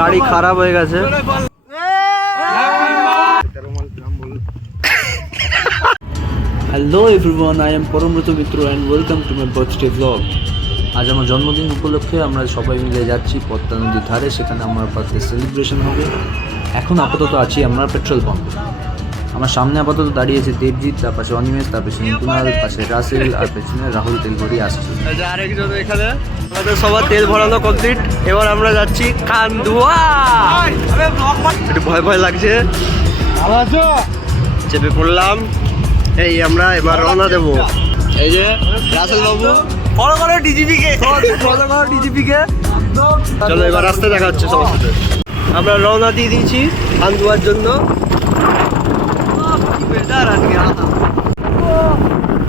গাড়ি খারাপ হয়ে গেছে। Hello everyone, I am Parambrata Mitra and welcome to my birthday blog. আজ আমার জন্মদিন উপলক্ষে আমরা সবাই মিলে যাচ্ছি পদ্মা নদীর ধারে, সেখানে আমার বার্থডে সেলিব্রেশন হবে। এখন আপাতত আছি আমরা পেট্রোল পাম্পে। আমার সামনে আপাতত দাঁড়িয়েছে দেবজিৎ, তার পাশে অনিমেষ, তার পেছনে কুনাল, পাশে রাসেল, আর পেছনে রাহুল তেল ভরিয়ে আসছে। আরেকজন এখানে আমাদের সবার তেল ভরানো কমপ্লিট। এবার আমরা যাচ্ছি খান্দুয়া। একটু ভয় ভয় লাগছে, চেপে পড়লাম। এই আমরা এবার রওনা দেবো। এই যে রাসেল বাবু, ফলো করো ডিজিপিকে, ফলো করো ডিজিপিকে। চলো এবার রাস্তা দেখা হচ্ছে সবার সাথে। আমরা রওনা দিয়ে দিয়েছি খান্দুয়ার জন্য।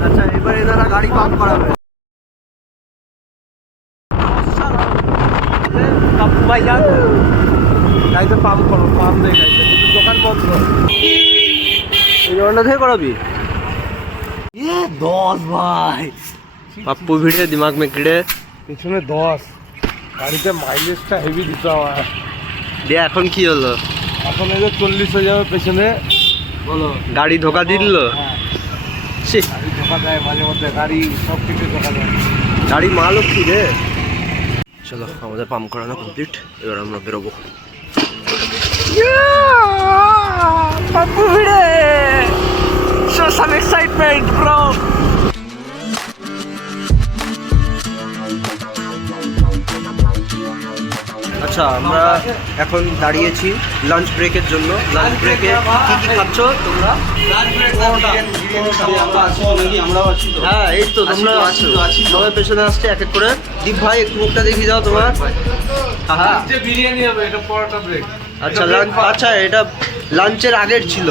আচ্ছা, এবার এনারা গাড়ি পাম্প করাবে। ভাই যান গাড়িতে পাম্প করো, পাম্প দিয়ে গাড়িতে দোকান বন্ধ। এই রওনা থেকে করাবি? ये 10 भाई पप्पू भिड़े दिमाग में कीड़े পিছনে 10 গাড়িতে মাইলেজটা হেভি দিতে হয়। দিয়ে এখন কি হলো? এখন এই যে 40 হয়ে যাবে পেছনে। বলো, গাড়ি ধোকা দিল। গাড়ি ধোকা দেয় মাঝে মধ্যে, গাড়ি সব কিছু ধোকা দেয়। গাড়ি মাল কি রে। চলো আমাদের পাম্প করানো কমপ্লিট, এবার আমরা বেরোবো। পপ্পু ভিড়ে show some excitement bro. আচ্ছা, আমরা এখন দাঁড়িয়েছি লাঞ্চ ব্রেকের জন্য। লাঞ্চ ব্রেকে কি কি খাচ্ছ তোমরা? হ্যাঁ, এই তো তোমরা আছো, সবাই পেছনে আসছে এক এক করে। দীপ ভাই একটু মুখটা দেখিয়ে দাও তোমার। হ্যাঁ, বিরিয়ানি হবে, এটা পরোটা ব্রেক। আচ্ছা লাঞ্চ, আচ্ছা এটা লাঞ্চের আগের ছিল।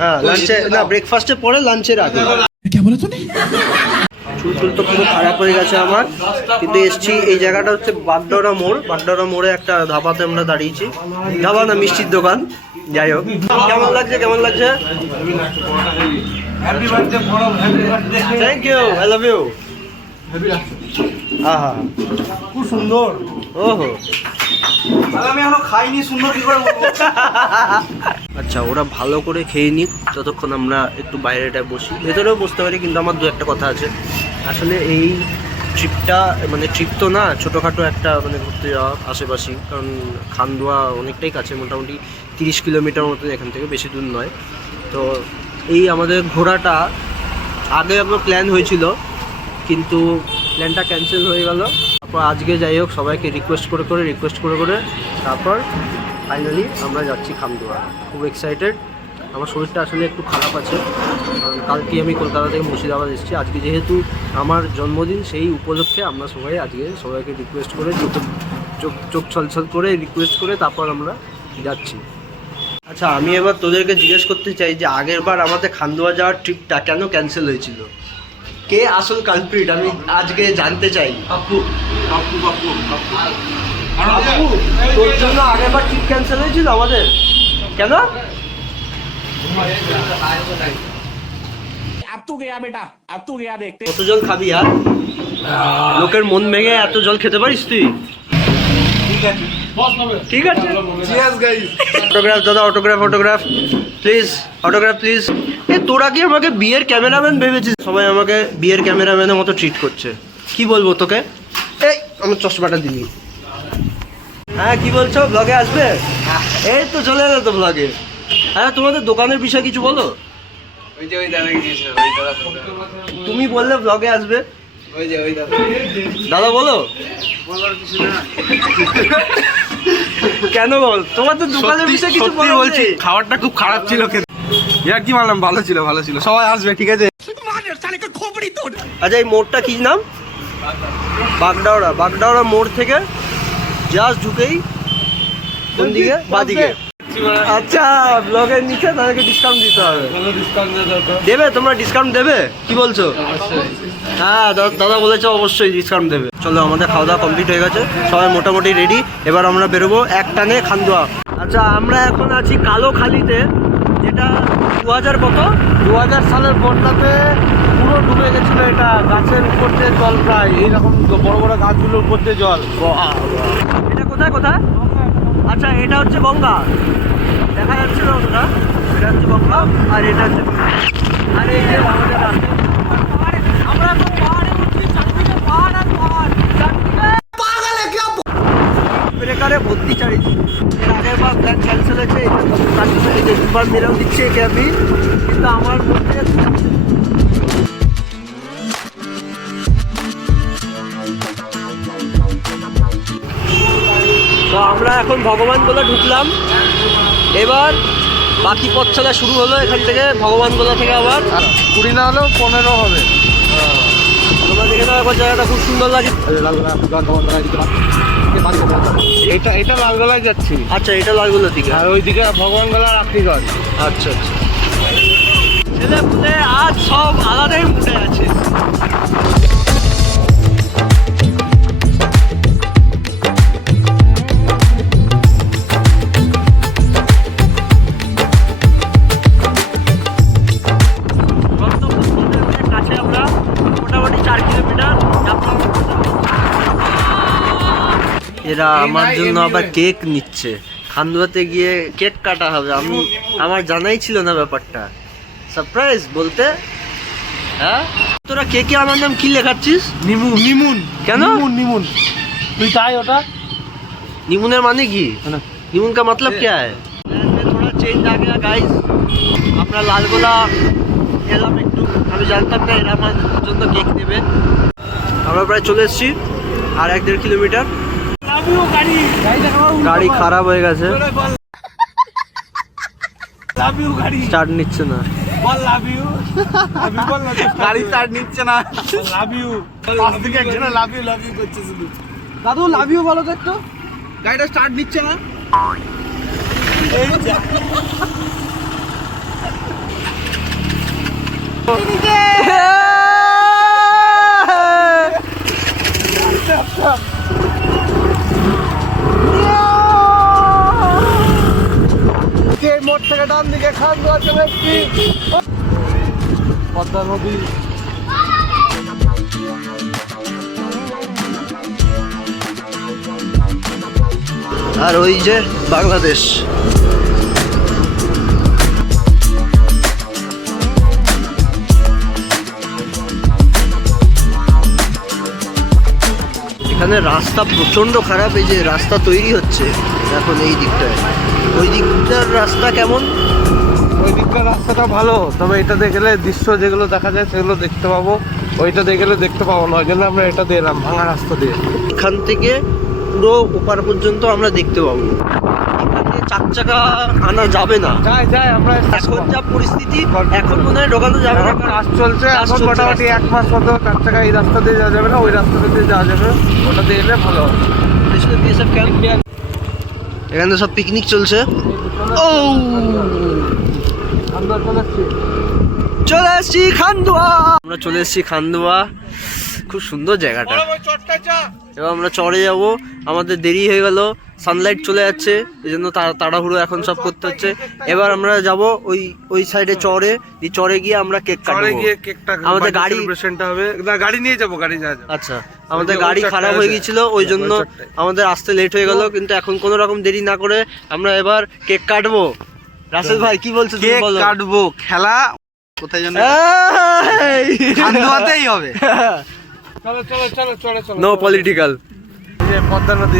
হ্যাঁ লাঞ্চে না, ব্রেকফাস্টের পরে লাঞ্চের আগে। চুল তো পুরো খারাপ হয়ে গেছে আমার, কিন্তু এসছি এই জায়গাটা হচ্ছে বাগডোরা মোড়। বাগডোরা মোড়ে একটা ধাবাতে আমরা দাঁড়িয়েছি। ধাবা না, মিষ্টির দোকান। যাই হোক, কেমন লাগছে কেমন লাগছে? Thank you, I love you. আহা খুব সুন্দর। ওহো, আমি এখনো খাইনি, সুন্দর কি করে বলবো। আচ্ছা, ওরা ভালো করে খেয়ে নিক যতক্ষণ আমরা একটু বাইরেটায় বসি। ভেতরেও বসতে পারি, কিন্তু আমার দু একটা কথা আছে। আসলে এই ট্রিপটা মানে ট্রিপ তো না, ছোটোখাটো একটা মানে ঘুরতে যাওয়া আশেপাশেই। কারণ খান্দুয়া অনেকটাই কাছে, মোটামুটি 30 কিলোমিটার মতো এখান থেকে, বেশি দূর নয়। তো এই আমাদের ঘোরাটা আগে একবার প্ল্যান হয়েছিল, কিন্তু প্ল্যানটা ক্যান্সেল হয়ে গেল। তারপর আজকে যাই হোক সবাইকে রিকোয়েস্ট করে তারপর ফাইনালি আমরা যাচ্ছি খান্দুয়া। খুব এক্সাইটেড। আমার শরীরটা আসলে একটু খারাপ আছে, কারণ কালকে আমি কলকাতা থেকে মুর্শিদাবাদ এসেছি। আজকে যেহেতু আমার জন্মদিন, সেই উপলক্ষে আমরা সবাই আজকে সবাইকে রিকোয়েস্ট করে চোখ ছলছল করে রিকোয়েস্ট করে তারপর আমরা যাচ্ছি। আচ্ছা, আমি এবার তোদেরকে জিজ্ঞেস করতে চাই যে আগের বার আমাদের খান্দুয়া যাওয়ার ট্রিপটা কেন ক্যান্সেল হয়েছিল? কে আসল কালপ্রিট আমি আজকে জানতে চাই। আপু, তোর জন্য আগেরবার ট্রিপ ক্যান্সেল হয়েছিল আমাদের, কেন? কত জল খাবি আর? লোকের মন ভেঙে এত জল খেতে পারিস তুই? ঠিক আছে, অটোগ্রাফ দাদা, অটোগ্রাফ প্লিজ, অটোগ্রাফ প্লিজ। তোরা কি আমাকে বিয়ের ক্যামেরাম্যান ভেবেছিস? সবাই আমাকে বিয়ের ক্যামেরাম্যানের মতো ট্রিট করছে। কি বলবো তোকে? এই আমার চশমাটা দিবি। হ্যাঁ, কি বলছো? ব্লগে আসবে? এই তো চলে এলো তো ব্লগে। হ্যাঁ, তোমাদের দোকানের বিষয়ে কিছু বলো। তুমি বললে ব্লগে আসবে। দাদা বলো। কেন বল? তোমার তো দোকানের বিষয়ে কিছু বলছি। খাবারটা খুব খারাপ ছিল, ইয়ার কি মানলাম, ভালো ছিল সবাই আসবে, ঠিক আছে। আচ্ছা, এই মোড়টা কি নাম? বাগডাওরা মোড় থেকে জাস্ট ঢুকেই কোন দিকে? বাদিকে। আচ্ছা, ব্লগের নিচে তাদেরকে ডিসকাউন্ট দিতে হবে। দেবে? তোমরা ডিসকাউন্ট দেবে? কি বলছো? হ্যাঁ, দাদা বলেছে অবশ্যই ডিসকাউন্ট দেবে। চলো, আমাদের খাওয়া দাওয়া কমপ্লিট হয়ে গেছে, সবাই মোটামুটি রেডি। এবার আমরা বেরোবো এক টানে খান্দুয়া। আচ্ছা, আমরা এখন আছি কালোখালিতে। যেটা 2000 কত 2000 সালের বন্যাতে পুরো ডুবে গেছিল, এটা গাছের উপর দিয়ে জল, প্রায় এইরকম বড় বড় গাছগুলোর উপর দিয়ে জল। এটা কোথায় কোথায়? আচ্ছা, এটা হচ্ছে গঙ্গা, দেখা যাচ্ছে না ওটা, এটা হচ্ছে গঙ্গা আর এটা হচ্ছে, আর এই যে আমাদের রাস্তা। আমরা তো পাহাড়ে উঠছি, চারদিকে পাহাড় আর পাহাড়, ব্রেকারে ভর্তি চারিদিকে। এর আগের বার প্ল্যান ক্যান্সেল হয়েছে, তার জন্য এই যে দুবার মেরেও দিচ্ছে একে আমি, কিন্তু আমার মধ্যে তো আমরা এখন ভগবানগোলা ঢুকলাম। এবার বাকি পথ চলা শুরু হলো এখান থেকে, ভগবানগোলা থেকে আবার 20 না হলেও 15 হবে। তোমরা দেখে নাও একবার, জায়গাটা খুব সুন্দর লাগে। এটা এটা লালগোলায় যাচ্ছি, আচ্ছা, এটা লালগোলা দিকে, আর ওইদিকে ভগবানগোলা রাত্রিগড়। আচ্ছা আচ্ছা। ছেলে পুলে আজ সব আলাদাই মুডে আছে। কাছে আমরা মোটামুটি 4 কিলোমিটার। এরা আমার জন্য আবার কেক নিচ্ছে, খান্দুয়াতে গিয়ে কেক কাটা হবে। আমার জানাই ছিল না ব্যাপারটা, সারপ্রাইজ বলতে। হ্যাঁ, তোরা কেকে আমার নাম কি লেখাচ্ছিস? নিমুন। নিমুন কেন? নিমুন তুই চাই ওটা? निमुन माने की? निमुन का मतलब क्या है? थोड़ा चेंज आ गया गाइस। আমরা লালগোলা এলাম একটু, আমি জানতাম না এরা আমার জন্য কেক নেবে। আমরা প্রায় চলে এসেছি, আর 1-1.5 কিলোমিটার। গাড়ি খারাপ হয়ে গেছে, স্টার্ট নিচ্ছে না। গাড়ি স্টার্ট নিচ্ছে না। লাভ ইউ, পাশ থেকে একজন লাভ ইউ করছে শুধু। দাদু লাভ ইউ বলো তো একটু। গাড়িটা স্টার্ট নিচ্ছে না। এই যা মোড় থেকে ডান দিকে খান্দুয়া চলে এসছি, পদ্মা নদী। আর ওই যে বাংলাদেশ। এখানে রাস্তা প্রচন্ড খারাপ, এই যে রাস্তা তৈরি হচ্ছে এখন এই দিকটায়। ওই দিকটার রাস্তা কেমন? ওই দিককার রাস্তাটা ভালো, তবে এটাতে গেলে দৃশ্য যেগুলো দেখা যায় সেগুলো দেখতে পাবো, ওইটাতে গেলে দেখতে পাবো না, ওই জন্য আমরা এটা দিয়ে এলাম, ভাঙা রাস্তা দিয়ে। এখান থেকে পুরো ওপার পর্যন্ত আমরা দেখতে পাবো। এখানে 4 চাকা আনা যাবে না, যাই আমরা এখন যা পরিস্থিতি, এখন মনে হয় ঢোকানো যাবে না। কাজ চলছে এখন, মোটামুটি 1 মাস মতো 4 চাকা এই রাস্তা দিয়ে যাওয়া যাবে না, ওই রাস্তা দিয়ে যাওয়া যাবে, ওটা দিয়ে এলে ভালো হবে। এখানে সব পিকনিক চলছে। ও চলে এসছি খান্দুয়া, আমরা চলে এসছি খান্দুয়া, খুব সুন্দর জায়গাটা। এবার আমরা চড়ে যাব, আমাদের দেরি হয়ে গেল, সানলাইট চলে যাচ্ছে, এই জন্য তাড়াহুড়ো এখন সব করতে হচ্ছে। এবার আমরা যাব ওই সাইডে চড়ে গিয়ে আমরা কেক কাটবো। আমাদের গাড়ি হবে না, গাড়ি নিয়ে যাবো, গাড়ি যা। আচ্ছা, আমাদের গাড়ি খারাপ হয়ে গিয়েছিল, ওই জন্য আমাদের আসতে লেট হয়ে গেল, কিন্তু এখন কোনো রকম দেরি না করে আমরা এবার কেক কাটবো। রাসেল ভাই কি বলছো? কেক কাটবো, খেলা কোথায় জানো? খান্দুয়াতেই হবে। চলো নো পলিটিক্যাল। পদ্মা নদী,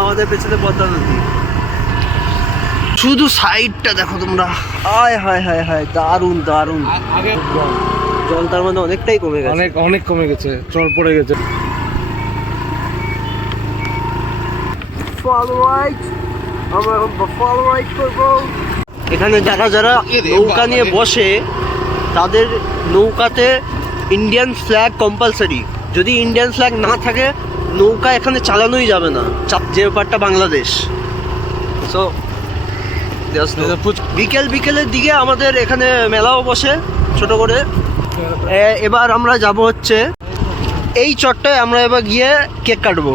আমাদের পেছনে পদ্মা নদী, শুধু সাইডটা দেখো তোমরা। হায় হায় হায় হায়, দারুণ দারুণ। আগে জল তার মানে অনেকটাই কমে গেছে, অনেক কমে গেছে, চল পড়ে গেছে। আমরা ফলো রাইড করবো। এখানে যারা নৌকা নিয়ে বসে, তাদের নৌকাতে ইন্ডিয়ান ফ্ল্যাগ কম্পালসারি। যদি ইন্ডিয়ান ফ্ল্যাগ না থাকে, নৌকা এখানে চালানোই যাবে না, যে ব্যাপারটা বাংলাদেশ। সো বিকেলের দিকে আমাদের এখানে মেলাও বসে ছোট করে। এবার আমরা যাব হচ্ছে এই চটটায়, আমরা এবার গিয়ে কেক কাটবো।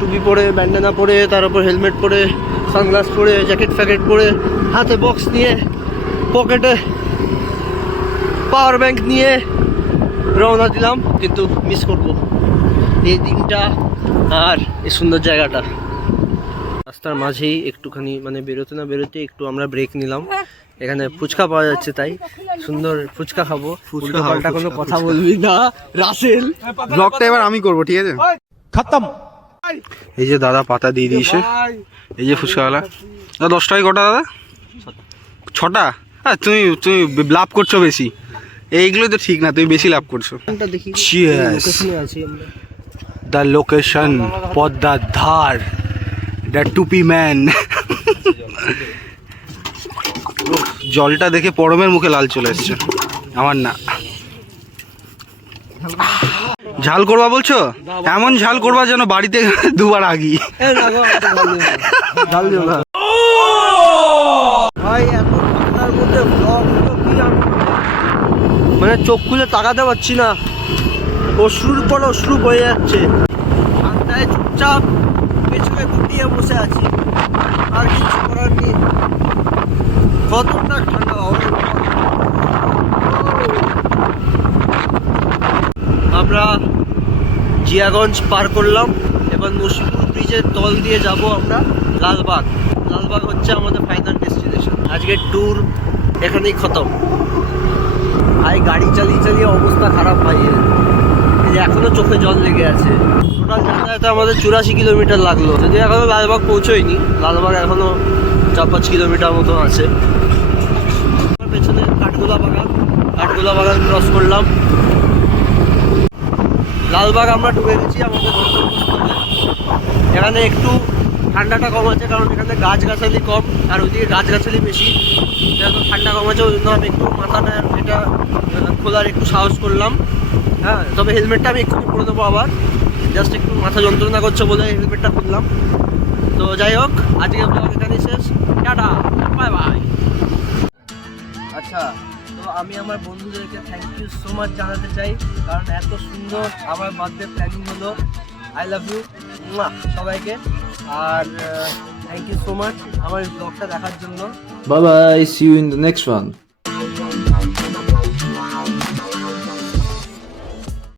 টুপি পরে, ব্যান্ডানা পরে, তার উপর হেলমেট পরে, সানগ্লাস পরে, জ্যাকেট ফ্যাকেট পরে, হাতে বক্স নিয়ে, পকেটে পাওয়ার ব্যাংক নিয়ে রওনা দিলাম। কিন্তু মিস করব এই দিনটা আর এই সুন্দর জায়গাটা। রাস্তার মাঝেই একটুখানি মানে বেরোতে না বেরোতে একটু আমরা ব্রেক নিলাম। এখানে ফুচকা পাওয়া যাচ্ছে, তাই সুন্দর ফুচকা খাবো। উল্টোপাল্টা কোনো কথা বলবি না রাসেল। ব্লগটা এবার আমি করব, ঠিক আছে? খতম। এই যে দাদা পাতা দিয়ে দিয়েছে, এই যে ফুচকাওয়ালা। দাদা 10 টাকায় কটা দাদা? 6টা? হ্যাঁ, তুমি লাভ করছো বেশি। এইগুলো তো ঠিক না, তুমি বেশি লাভ করছো। দেখি Cheers. লোকেশনে আছি আমরা। দ্য লোকেশন পদ্মার ধার, দ্য টুপি ম্যান। জলটা দেখে পরমের মুখে লাল চলে এসছে, আমার না। ঝাল করবা বলছো? এমন ঝাল করবা যেন বাড়িতে দুবার আগি। ঢাল দিও না ভাই, এত ঠান্ডার মধ্যে vlog হলো কি আমি মানে চোখ খুলে তাকাতে পারছি না। অশ্রুর পর অশ্রু বয়ে যাচ্ছে। ঠান্ডায় চুপচাপ পেছনে গুটিয়ে বসে আছি, আর কিছু করার নেই। খতরনাক ঠান্ডা হবে। আমরা জিয়াগঞ্জ পার করলাম, এবার নসিপুর ব্রিজের তল দিয়ে যাব আমরা লালবাগ। লালবাগ হচ্ছে আমাদের ফাইনাল ডেস্টিনেশন। আজকের ট্যুর এখানেই খতম। ভাই গাড়ি চালিয়ে চালিয়ে অবস্থা খারাপ ভাই, এই যে এখনো চোখে জল লেগে আছে। টোটাল যাতায়াতে আমাদের 84 কিলোমিটার লাগলো, যদি এখনো লালবাগ পৌঁছোয়নি। লালবাগ এখনো 4-5 কিলোমিটার মতো আছে। পেছনে কাঠগোলা বাগান, কাঠগোলা বাগান ক্রস করলাম। লালবাগ আমরা ঢুকে গেছি আমাদের গন্তব্যস্থলে। এখানে একটু ঠান্ডাটা কম আছে, কারণ এখানে গাছগাছালি কম, আর ওইদিকে গাছগাছালি বেশি। যেহেতু ঠান্ডা কম আছে, ওই জন্য আমি একটু মাথাটা এটা খোলার একটু সাহস করলাম। হ্যাঁ, তবে হেলমেটটা আমি একটু পরে দেবো আবার, জাস্ট একটু মাথা যন্ত্রণা করছে বলে হেলমেটটা খুললাম। তো যাই হোক, আজকে ব্লগ এখানেই শেষ। Tata, bye bye. আচ্ছা, তো আমি আমার বন্ধুদেরকে থ্যাংক ইউ সো মাচ জানাতে চাই, কারণ এত সুন্দর আমার বার্থডে প্ল্যানিং হলো। আই লাভ ইউ সবাইকে, আর থ্যাংক ইউ সো মাচ আমার ব্লগটা দেখার জন্য। Bye bye. See you in the next one.